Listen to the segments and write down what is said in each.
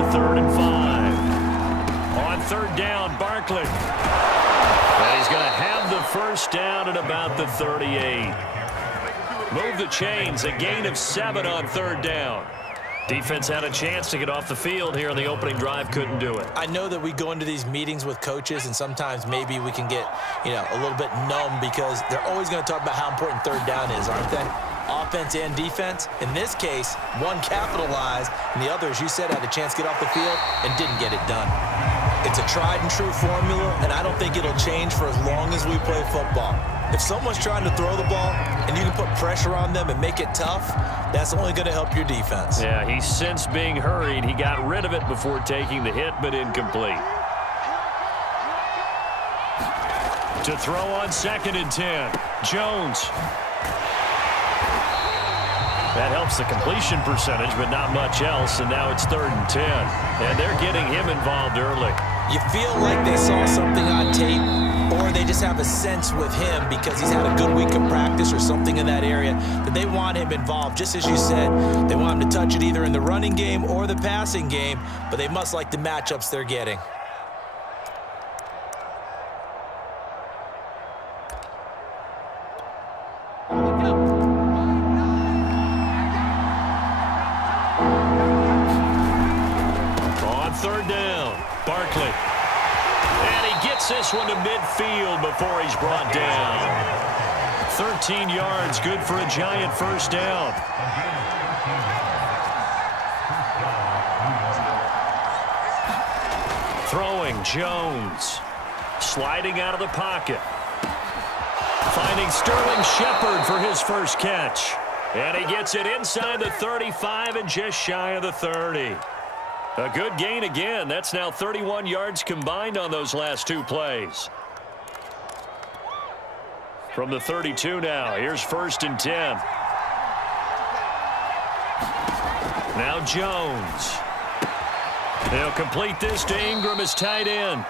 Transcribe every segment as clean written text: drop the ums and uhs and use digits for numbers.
to 3rd and 5. On 3rd down, Barkley. And he's going to have the first down at about the 38. Move the chains, a gain of 7 on 3rd down. Defense had a chance to get off the field here in the opening drive, couldn't do it. I know that we go into these meetings with coaches, and sometimes maybe we can get, a little bit numb because they're always going to talk about how important 3rd down is, aren't they? Offense and defense. In this case, one capitalized, and the other, as you said, had a chance to get off the field and didn't get it done. It's a tried and true formula, and I don't think it'll change for as long as we play football. If someone's trying to throw the ball and you can put pressure on them and make it tough, that's only going to help your defense. Yeah, he's since being hurried. He got rid of it before taking the hit, but incomplete. To throw on 2nd and 10, Jones. That helps the completion percentage, but not much else, and now it's 3rd and 10. And they're getting him involved early. You feel like they saw something on tape, or they just have a sense with him because he's had a good week of practice or something in that area that they want him involved. Just as you said, they want him to touch it either in the running game or the passing game, but they must like the matchups they're getting. On 3rd down, Barkley. And he gets this one to midfield before he's brought down. 13 yards, good for a Giant first down. Throwing, Jones. Sliding out of the pocket. Finding Sterling Shepard for his first catch. And he gets it inside the 35 and just shy of the 30. A good gain again. That's now 31 yards combined on those last 2 plays. From the 32 now, here's 1st and 10. Now Jones. They'll complete this to Ingram as tight end.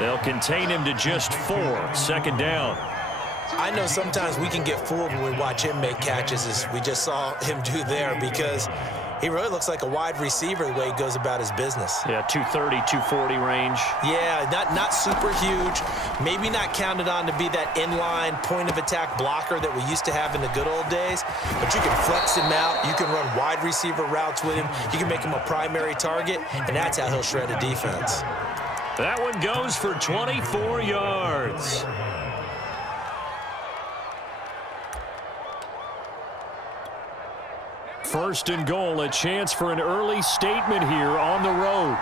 They'll contain him to just 4, 2nd down. I know sometimes we can get fooled when we watch him make catches, as we just saw him do there, because he really looks like a wide receiver the way he goes about his business. Yeah, 230, 240 range. Yeah, not super huge. Maybe not counted on to be that inline point-of-attack blocker that we used to have in the good old days. But you can flex him out. You can run wide receiver routes with him. You can make him a primary target, and that's how he'll shred a defense. That one goes for 24 yards. First and goal, a chance for an early statement here on the road.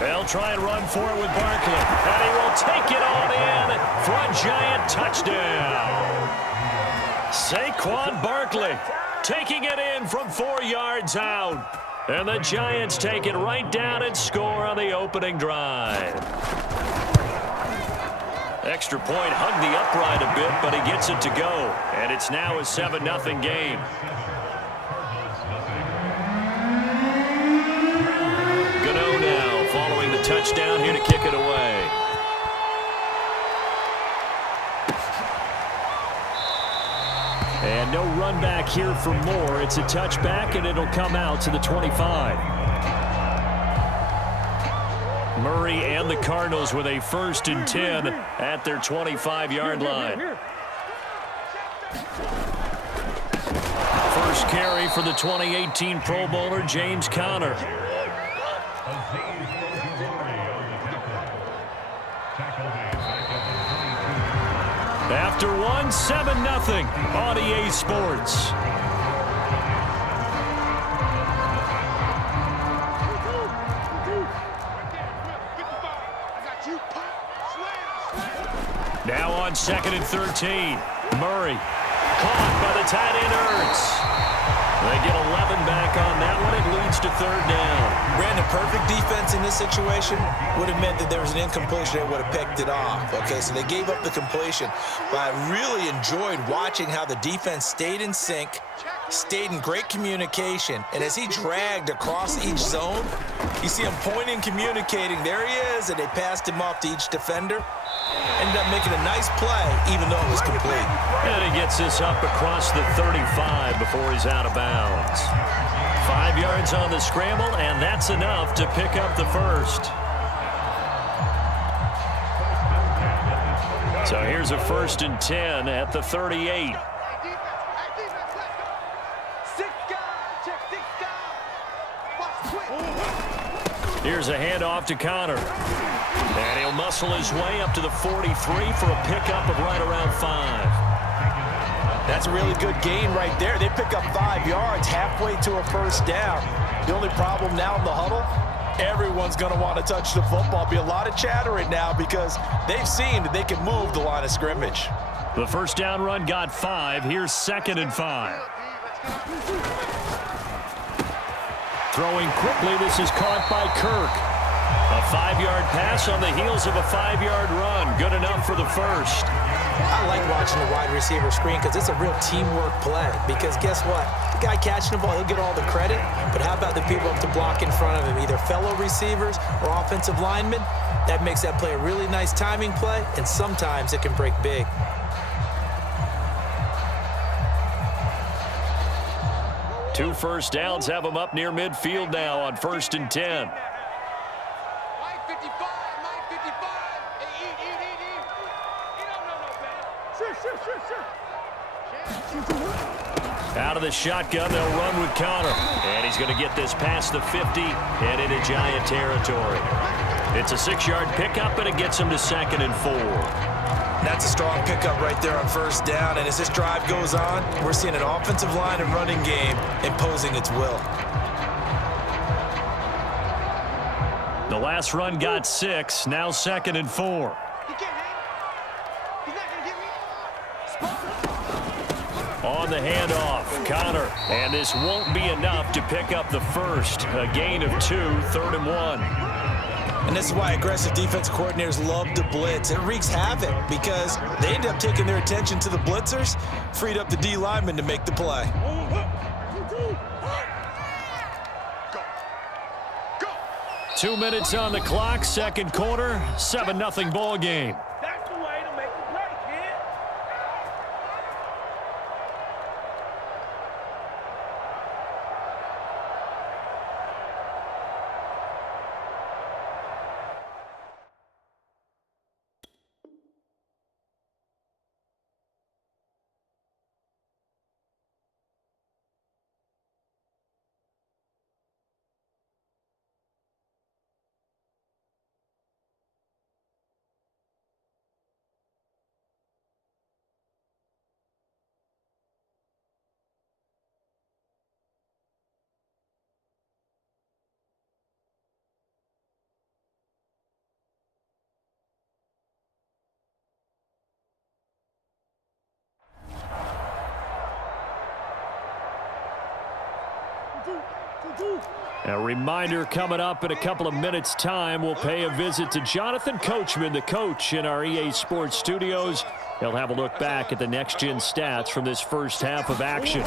They'll try and run for it with Barkley. And he will take it on in for a Giant touchdown. Saquon Barkley taking it in from 4 yards out. And the Giants take it right down and score on the opening drive. Extra point hugged the upright a bit, but he gets it to go. And it's now a 7-0 game. Gano now following the touchdown here to kick it away. And no run back here for Moore. It's a touchback, and it'll come out to the 25. Murray and the Cardinals with a 1st and 10 at their 25-yard line. First carry for the 2018 Pro Bowler, James Conner. After one, 7-0 on EA Sports. Now on 2nd and 13. Murray caught by the tight end Ertz. They get 11 back on that one. It leads to 3rd down. Brandon, perfect defense in this situation would have meant that there was an incompletion. They would have picked it off. Okay, so they gave up the completion. But I really enjoyed watching how the defense stayed in sync, stayed in great communication, and as he dragged across each zone, you see him pointing, communicating. There he is, and they passed him off to each defender. Ended up making a nice play, even though it was complete. And he gets this up across the 35 before he's out of bounds. 5 yards on the scramble, and that's enough to pick up the first. So here's a 1st and 10 at the 38. Here's a handoff to Connor. And he'll muscle his way up to the 43 for a pickup of right around 5. That's a really good gain right there. They pick up 5 yards halfway to a first down. The only problem now in the huddle, everyone's going to want to touch the football. Be a lot of chattering now because they've seen that they can move the line of scrimmage. The first down run got 5. Here's 2nd and 5. Throwing quickly, this is caught by Kirk. A 5-yard pass on the heels of a 5-yard run. Good enough for the first. I like watching the wide receiver screen because it's a real teamwork play. Because guess what? The guy catching the ball, he'll get all the credit. But how about the people up to block in front of him, either fellow receivers or offensive linemen? That makes that play a really nice timing play, and sometimes it can break big. Two first downs have him up near midfield now on 1st and 10. Out of the shotgun, they'll run with Connor. And he's going to get this past the 50 and into Giant territory. It's a 6-yard pickup, and it gets him to 2nd and 4. That's a strong pickup right there on first down. And as this drive goes on, we're seeing an offensive line and running game imposing its will. The last run got 6, now 2nd and 4. On the handoff, Connor. And this won't be enough to pick up the first. A gain of 2, 3rd and 1. And this is why aggressive defensive coordinators love to blitz. It wreaks havoc because they end up taking their attention to the blitzers, freed up the D lineman to make the play. 2 minutes on the clock, second quarter, 7-0 ball game. That's the way to make the play, kid. A reminder coming up in a couple of minutes' time, we'll pay a visit to Jonathan Coachman, the coach in our EA Sports studios. He'll have a look back at the next-gen stats from this first half of action.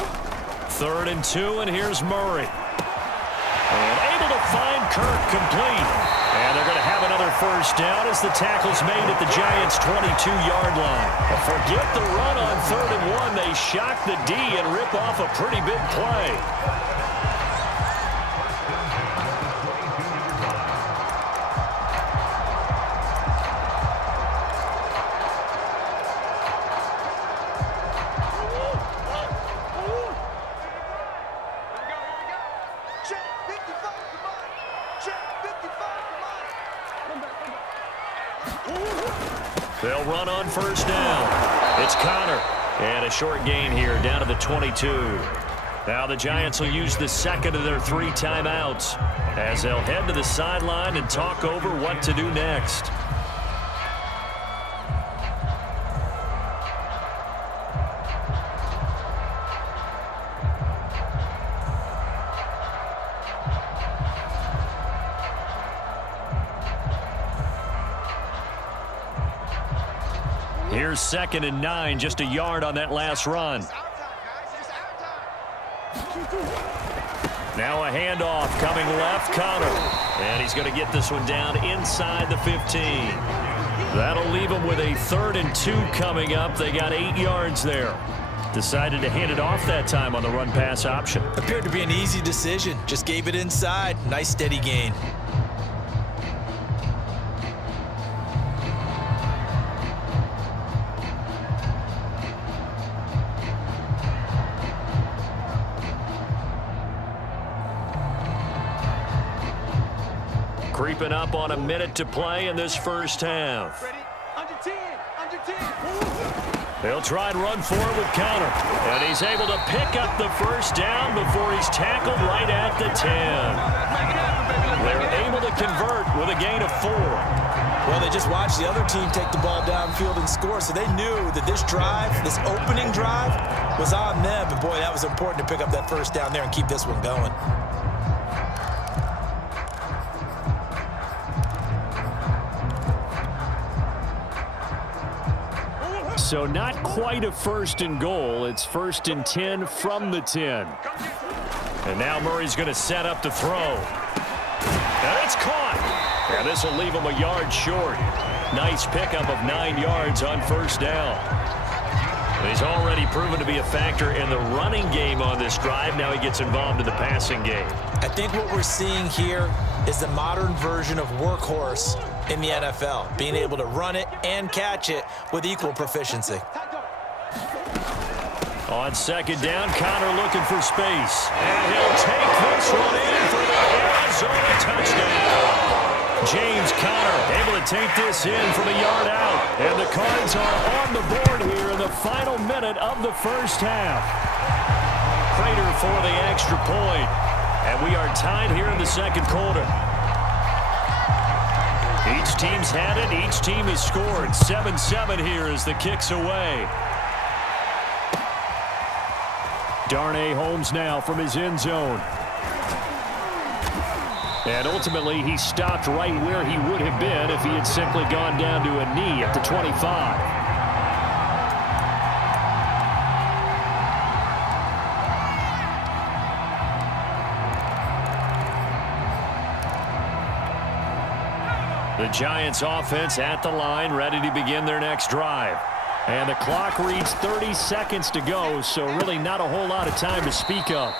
3rd and 2, and here's Murray. And able to find Kirk complete. And they're going to have another first down as the tackle's made at the Giants' 22-yard line. Forget the run on 3rd and 1. They shock the D and rip off a pretty big play. They'll run on first down. It's Connor. And a short gain here down to the 22. Now the Giants will use the second of their 3 timeouts as they'll head to the sideline and talk over what to do next. Here's 2nd and 9, just a yard on that last run. Now a handoff coming left, Connor. And he's going to get this one down inside the 15. That'll leave him with a 3rd and 2 coming up. They got 8 yards there. Decided to hand it off that time on the run-pass option. Appeared to be an easy decision. Just gave it inside. Nice steady gain. Creeping up on a minute to play in this first half. Ready? Under 10. Under 10. They'll try and run for it with Connor. And he's able to pick up the first down before he's tackled right at the 10. They're able to convert with a gain of 4. Well, they just watched the other team take the ball downfield and score, so they knew that this drive, this opening drive, was on them. And, boy, that was important to pick up that first down there and keep this one going. So not quite a 1st and goal. It's 1st and 10 from the 10. And now Murray's going to set up to throw. And it's caught. And this will leave him a yard short. Nice pickup of 9 yards on first down. He's already proven to be a factor in the running game on this drive. Now he gets involved in the passing game. I think what we're seeing here is the modern version of workhorse in the NFL, being able to run it and catch it with equal proficiency. On 2nd down, Connor looking for space. And he'll take this one in for the Arizona touchdown. James Conner able to take this in from a yard out. And the Cards are on the board here in the final minute of the first half. Prater for the extra point. And we are tied here in the second quarter. Each team's had it. Each team has scored. 7-7 here as the kick's away. Darnay Holmes now from his end zone. And ultimately, he stopped right where he would have been if he had simply gone down to a knee at the 25. The Giants offense at the line, ready to begin their next drive. And the clock reads 30 seconds to go, so really not a whole lot of time to speak of.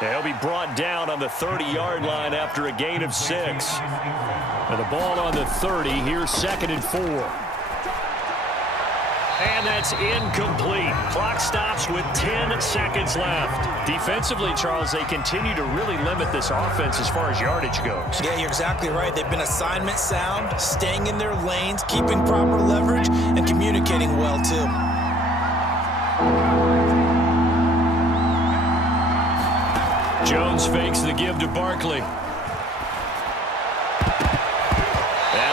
He'll be brought down on the 30-yard line after a gain of 6. And the ball on the 30, here's 2nd and 4. And that's incomplete. Clock stops with 10 seconds left. Defensively, Charles, they continue to really limit this offense as far as yardage goes. Yeah, you're exactly right. They've been assignment sound, staying in their lanes, keeping proper leverage, and communicating well, too. Jones fakes the give to Barkley. And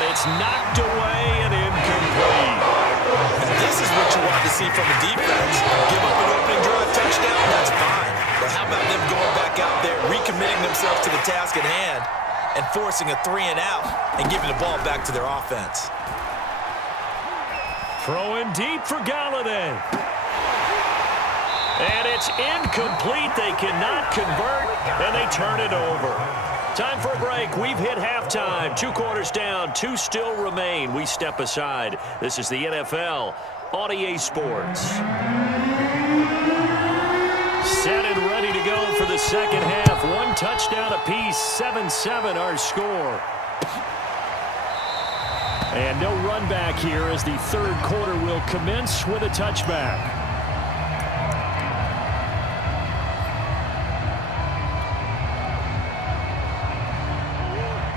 it's knocked away and incomplete. And this is what you want to see from a defense. Give up an opening drive touchdown, that's fine. But how about them going back out there, recommitting themselves to the task at hand, and forcing a 3-and-out and giving the ball back to their offense. Throwing deep for Galladay. And it's incomplete. They cannot convert, and they turn it over. Time for a break. We've hit halftime. 2 quarters down. 2 still remain. We step aside. This is the NFL on EA Sports. Set and ready to go for the second half. 1 touchdown apiece. 7-7 our score. And no run back here as the third quarter will commence with a touchback.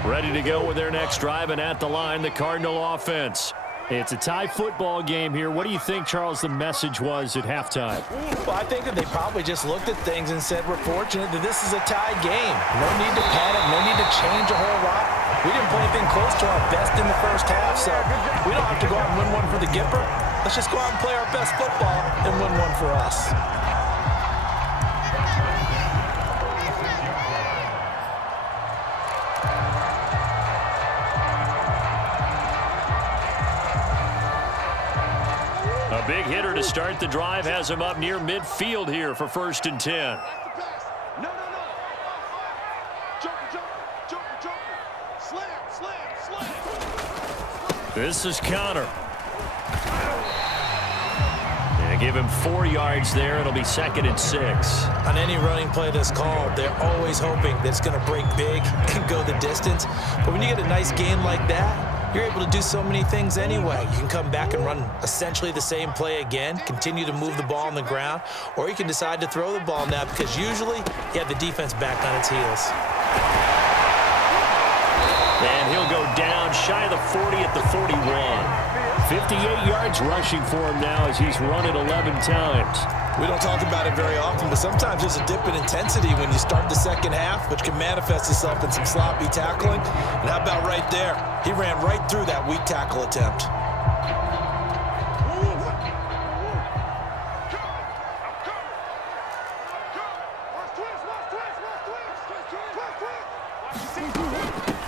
Ready to go with their next drive, and at the line, the Cardinal offense. It's a tie football game here. What do you think, Charles, the message was at halftime? Well, I think that they probably just looked at things and said, we're fortunate that this is a tie game. No need to panic, no need to change a whole lot. We didn't play anything close to our best in the first half, so we don't have to go out and win one for the Gipper. Let's just go out and play our best football and win one for us. A big hitter to start the drive has him up near midfield here for 1st and 10. This is Connor. And give him 4 yards there. It'll be 2nd and 6. On any running play that's called, they're always hoping that it's going to break big and go the distance. But when you get a nice game like that, you're able to do so many things anyway. You can come back and run essentially the same play again, continue to move the ball on the ground, or you can decide to throw the ball now because usually you have the defense back on its heels. And he'll go down shy of the 40 at the 41. 58 yards rushing for him now as he's run it 11 times. We don't talk about it very often, but sometimes there's a dip in intensity when you start the second half, which can manifest itself in some sloppy tackling. And how about right there? He ran right through that weak tackle attempt.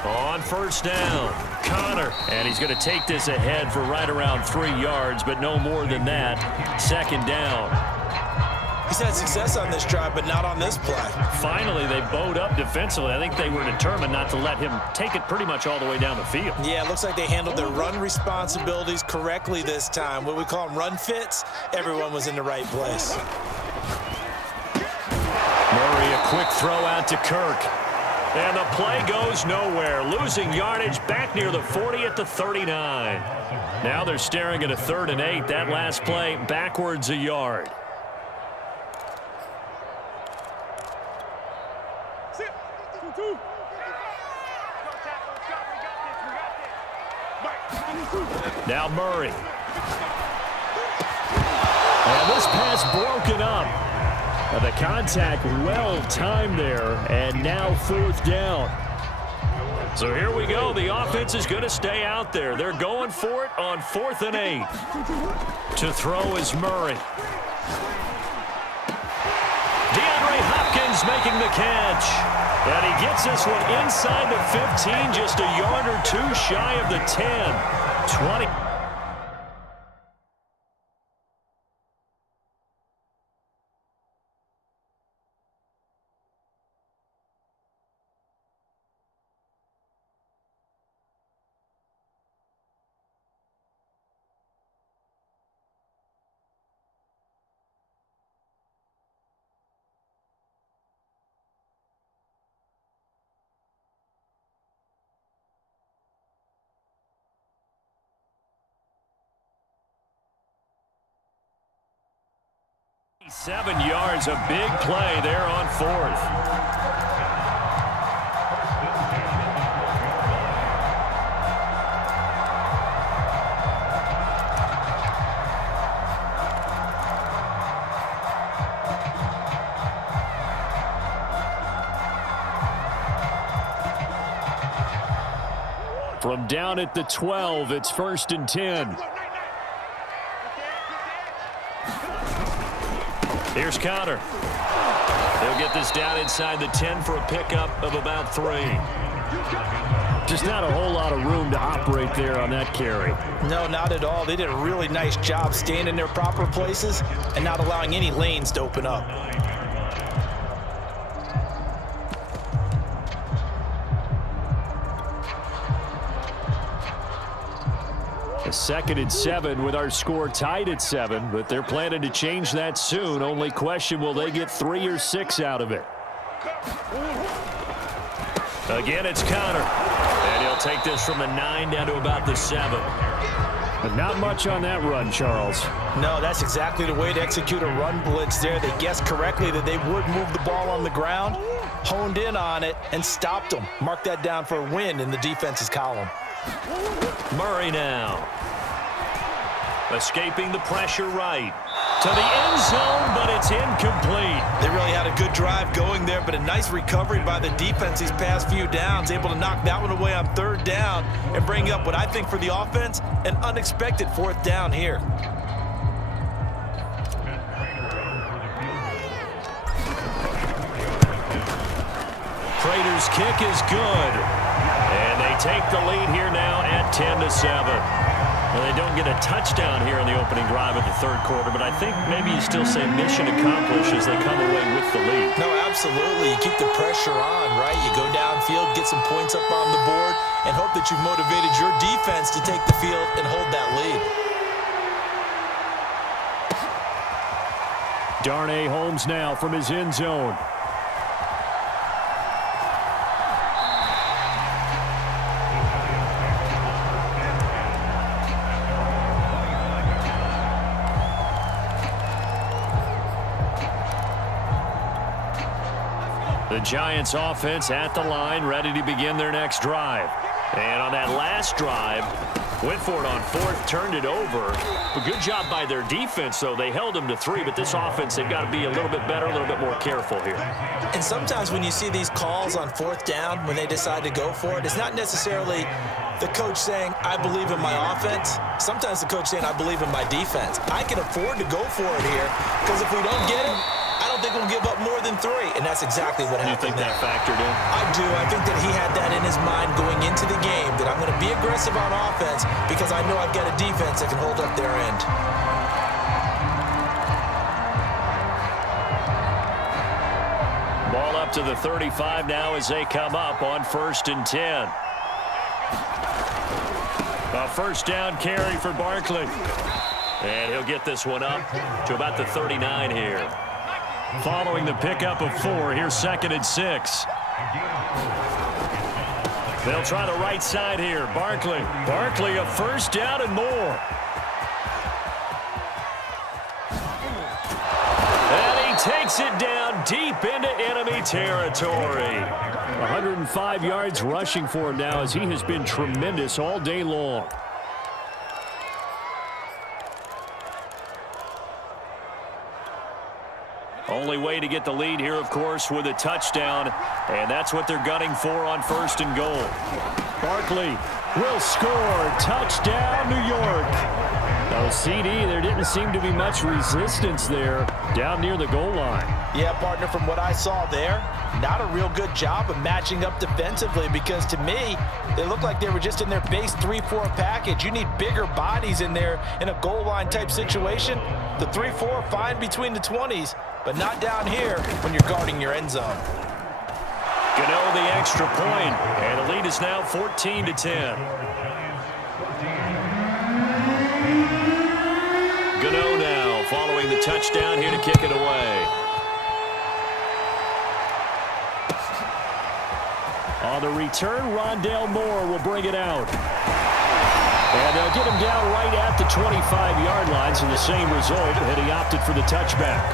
On first down, Connor. And he's going to take this ahead for right around 3 yards, but no more than that. 2nd down. He's had success on this drive, but not on this play. Finally, they bowed up defensively. I think they were determined not to let him take it pretty much all the way down the field. Yeah, it looks like they handled their run responsibilities correctly this time. What we call them run fits, everyone was in the right place. Murray, a quick throw out to Kirk. And the play goes nowhere. Losing yardage back near the 40 at the 39. Now they're staring at a 3rd and 8. That last play backwards a yard. Now Murray. And this pass broken up. The contact well timed there, and now 4th down. So here we go. The offense is going to stay out there. They're going for it on 4th and 8. To throw is Murray. DeAndre Hopkins making the catch. And he gets this one inside the 15, just a yard or 2 shy of the 10. 20. Seven yards, a big play there on 4th. From down at the 12, it's 1st and 10. Here's Connor. He'll get this down inside the 10 for a pickup of about 3. Just not a whole lot of room to operate there on that carry. No, not at all. They did a really nice job staying in their proper places and not allowing any lanes to open up. A 2nd and 7 with our score tied at 7, but they're planning to change that soon. Only question, will they get 3 or 6 out of it? Again, it's Connor. And he'll take this from the 9 down to about the 7. But not much on that run, Charles. No, that's exactly the way to execute a run blitz there. They guessed correctly that they would move the ball on the ground, honed in on it, and stopped them. Mark that down for a win in the defense's column. Murray now. Escaping the pressure right. To the end zone, but it's incomplete. They really had a good drive going there, but a nice recovery by the defense these past few downs, able to knock that one away on 3rd down and bring up what I think for the offense, an unexpected 4th down here. Prater's kick is good. And they take the lead here now at 10-7. Well, they don't get a touchdown here in the opening drive of the third quarter, but I think maybe you still say mission accomplished as they come away with the lead. No, absolutely. You keep the pressure on, right? You go downfield, get some points up on the board, and hope that you've motivated your defense to take the field and hold that lead. Darnay Holmes now from his end zone. The Giants offense at the line, ready to begin their next drive. And on that last drive, went for it on fourth, turned it over. A good job by their defense, though. They held them to 3, but this offense, they've got to be a little bit better, a little bit more careful here. And sometimes when you see these calls on fourth down, when they decide to go for it, it's not necessarily the coach saying, I believe in my offense. Sometimes the coach saying, I believe in my defense. I can afford to go for it here because if we don't get it, I don't think we'll give up more than 3, and that's exactly what happened. You think that factored in? I do. I think that he had that in his mind going into the game, that I'm going to be aggressive on offense because I know I've got a defense that can hold up their end. Ball up to the 35 now as they come up on 1st and 10. A first down carry for Barkley. And he'll get this one up to about the 39 here. Following the pickup of 4, here's 2nd and 6. They'll try the right side here. Barkley. Barkley, a first down and more. And he takes it down deep into enemy territory. 105 yards rushing for him now as he has been tremendous all day long. Only way to get the lead here, of course, with a touchdown, and that's what they're gunning for on 1st and goal. Barkley will score. Touchdown, New York. Now, CD, there didn't seem to be much resistance there down near the goal line. Yeah, partner, from what I saw there, not a real good job of matching up defensively because to me, they looked like they were just in their base 3-4 package. You need bigger bodies in there in a goal line type situation. The 3-4 fine between the 20s, but not down here when you're guarding your end zone. Gano the extra point, and the lead is now 14-10. Gano now following the touchdown here to kick it away. On the return, Rondale Moore will bring it out. And they'll get him down right at the 25-yard line, so the same result, and he opted for the touchback.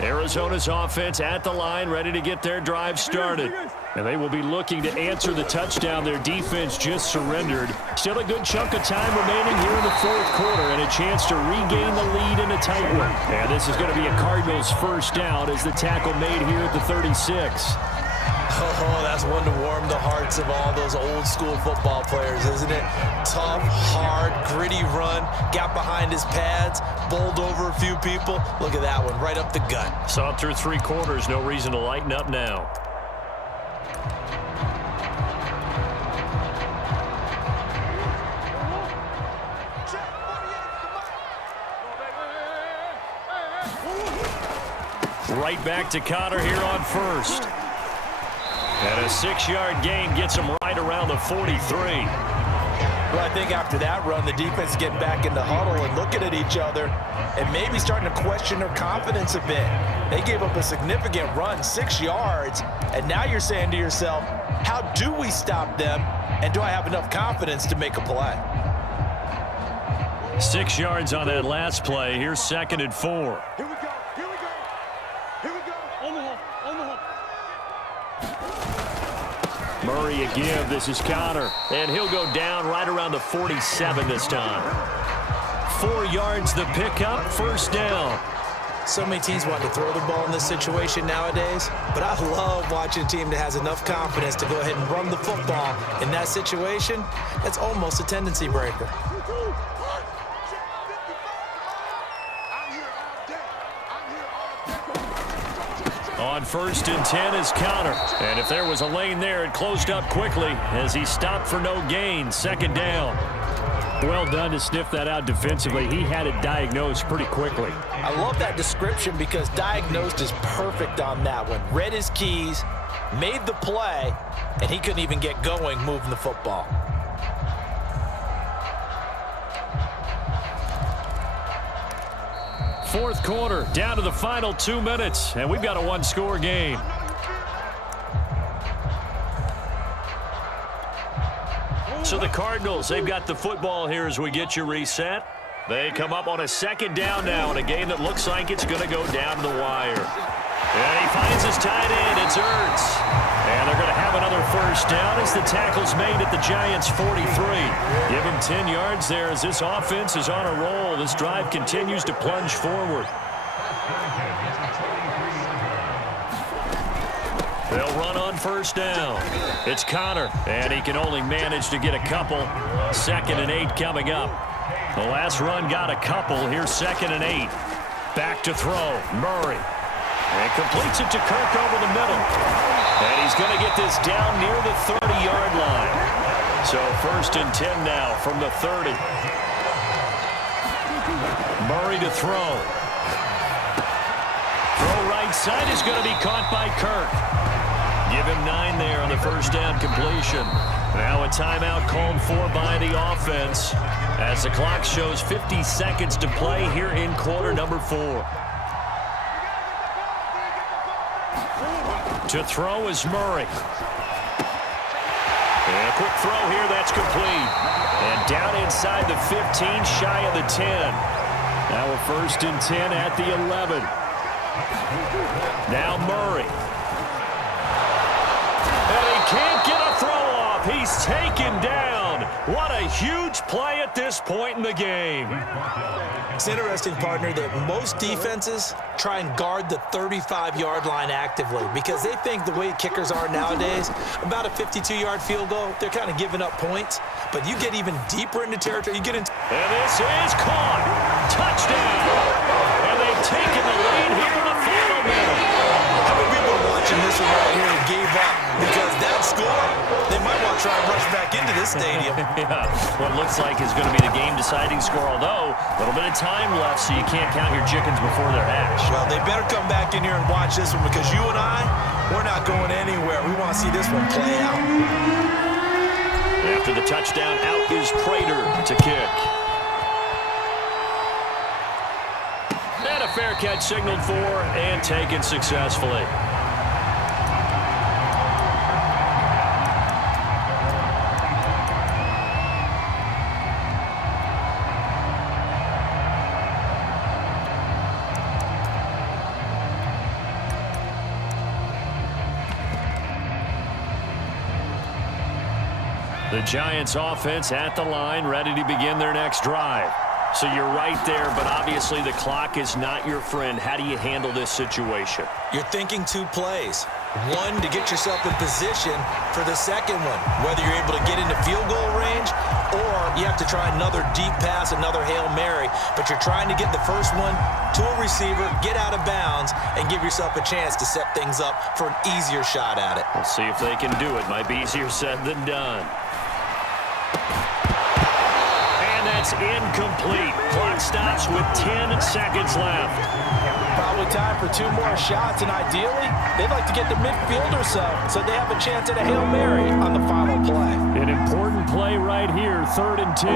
Arizona's offense at the line, ready to get their drive started. And they will be looking to answer the touchdown their defense just surrendered. Still a good chunk of time remaining here in the fourth quarter and a chance to regain the lead in a tight one. And this is going to be a Cardinals first down as the tackle made here at the 36. Oh, that's one to warm the hearts of all those old school football players, isn't it? Tough, hard, gritty run, got behind his pads, bowled over a few people. Look at that one, right up the gut. Saw it through 3 quarters, no reason to lighten up now. Right back to Connor here on first. And a 6-yard gain gets him right around the 43. Well, I think after that run, the defense getting back in the huddle and looking at each other and maybe starting to question their confidence a bit. They gave up a significant run, 6 yards, and now you're saying to yourself, how do we stop them, and do I have enough confidence to make a play? 6 yards on that last play. Here's 2nd and 4. Here we go. Here we go. Here we go. On the hole. On the hole. Murray a give. This is Connor. And he'll go down right around the 47 this time. 4 yards the pickup. First down. So many teams want to throw the ball in this situation nowadays, but I love watching a team that has enough confidence to go ahead and run the football in that situation. That's almost a tendency breaker. On 1st and 10 is Connor. And if there was a lane there, it closed up quickly as he stopped for no gain. 2nd down. Well done to sniff that out defensively. He had it diagnosed pretty quickly. I love that description because diagnosed is perfect on that one. Read his keys, made the play, and he couldn't even get going moving the football. Fourth quarter, down to the final 2 minutes, and we've got a one-score game. So the Cardinals, they've got the football here as we get you reset. They come up on a 2nd down now in a game that looks like it's going to go down to the wire. And he finds his tight end. It's Ertz. And they're going to have another 1st down as the tackle's made at the Giants' 43. Give him 10 yards there as this offense is on a roll. This drive continues to plunge forward. They'll run on 1st down. It's Connor, and he can only manage to get a couple. 2nd and 8 coming up. The last run got a couple. Here's 2nd and 8. Back to throw. Murray. And completes it to Kirk over the middle. And he's going to get this down near the 30-yard line. So 1st and 10 now from the 30. Murray to throw. Throw right side is going to be caught by Kirk. Give him 9 there on the 1st down completion. Now a timeout called for by the offense as the clock shows 50 seconds to play here in quarter number 4. To throw is Murray. And a quick throw here, that's complete. And down inside the 15, shy of the 10. Now a 1st and 10 at the 11. Now Murray. And he can't get a throw off. He's taken down. What a huge play at this point in the game. It's interesting, partner, that most defenses try and guard the 35-yard line actively because they think the way kickers are nowadays, about a 52-yard field goal, they're kind of giving up points. But you get even deeper into territory. You get into... And this is caught. Touchdown. And they've taken the lead here in the final minute. How many people are watching this one right here and gave up? Because that score, they might want to try and rush back into this stadium. Yeah, what looks like is going to be the game-deciding score, although a little bit of time left, so you can't count your chickens before they're hatched. Well, they better come back in here and watch this one because you and I, we're not going anywhere. We want to see this one play out. After the touchdown, out is Prater to kick. And a fair catch signaled for and taken successfully. The Giants offense at the line, ready to begin their next drive. So you're right there, but obviously the clock is not your friend. How do you handle this situation? You're thinking 2 plays. One, to get yourself in position for the second one, whether you're able to get into field goal range or you have to try another deep pass, another Hail Mary, but you're trying to get the first one to a receiver, get out of bounds, and give yourself a chance to set things up for an easier shot at it. We'll see if they can do it. Might be easier said than done. And that's incomplete. Clock stops with 10 seconds left. Probably time for 2 more shots, and ideally, they'd like to get the midfield or so they have a chance at a Hail Mary on the final play. An important play right here, 3rd and 10.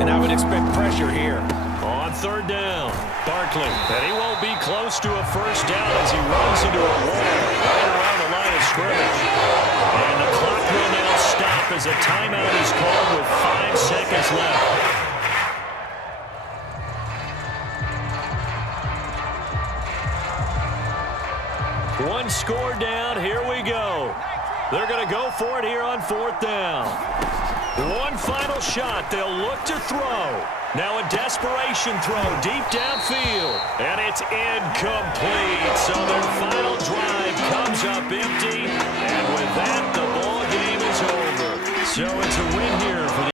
And I would expect pressure here. On 3rd down, Barkley. And he won't be close to a 1st down as he runs into a wall right around the line of scrimmage. And the clock will now stop as a timeout is called with 5 seconds left. One score down. Here we go. They're going to go for it here on 4th down. One final shot. They'll look to throw. Now a desperation throw deep downfield. And it's incomplete. So their final drive comes up empty. And with that, the ball game is over. So it's a win here for the